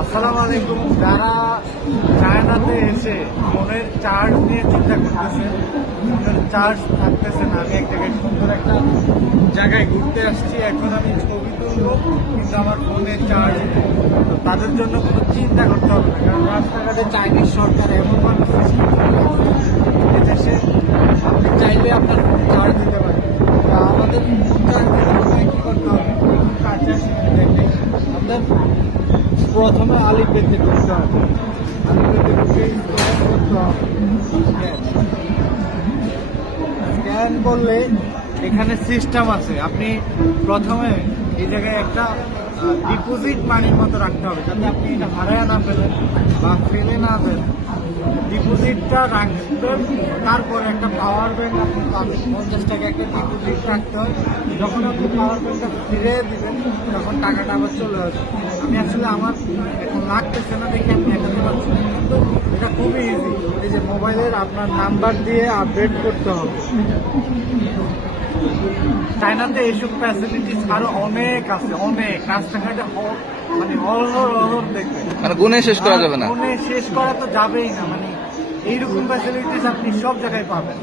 আসসালামু আলাইকুম। যারা চায়নাতে এসে ফোনের চার্জ নিয়ে চিন্তা করতেছে, ফোনের চার্জ থাকতেছে না, আমি এক জায়গায় সুন্দর একটা জায়গায় ঘুরতে আসছি, এখন আমি ছবি তুলবো কিন্তু আমার ফোনের চার্জ নেই, তো তাদের জন্য কোনো চিন্তা করতে হবে না। কারণ রাস্তাঘাটে চাইনিজ সরকার এমনভাবে সিস্টেম দেশে আপনি চাইলে আপনার ফোন চার্জ দিতে পারেন। তা আমাদের ফোন চার্জ দিতে হলে কী করতে হবে? কাজ আপনার প্রথমে আলিপেতে ঢুকতে হবে, আলিপেতে ঢুকে স্ক্যান করতে হবে। স্ক্যান করলে এখানে সিস্টেম আছে, আপনি প্রথমে এই জায়গায় একটা ডিপোজিট মানির মতো রাখতে হবে, যাতে আপনি এটা হারায় না ফেলেন বা ফেলে না দেন। ডিপোজিটটা রাখবেন, তারপরে একটা পাওয়ার ব্যাংক আপনি পাবেন। 50 টাকা একটা ডিপোজিট রাখতে হয়, যখন আপনি পাওয়ার ব্যাংকটা ফিরে দিবেন তখন টাকাটা আবার চলে আসবে। আমি আসলে আমার এখন লাগতেছে না দেখে আমি দেখাতে পারছি না, কিন্তু এটা খুবই ইজি। এই যে মোবাইলের আপনার নাম্বার দিয়ে আপডেট করতে হবে। চায়নাতে এইসব ফ্যাসিলিটিস আরো অনেক আছে, অনেক। রাস্তাঘাটে মানে অহর দেখবে, মানে গুণে শেষ করা যাবে না। গুণে শেষ করা তো যাবেই না। মানে এইরকম ফ্যাসিলিটিস আপনি সব জায়গায় পাবেন।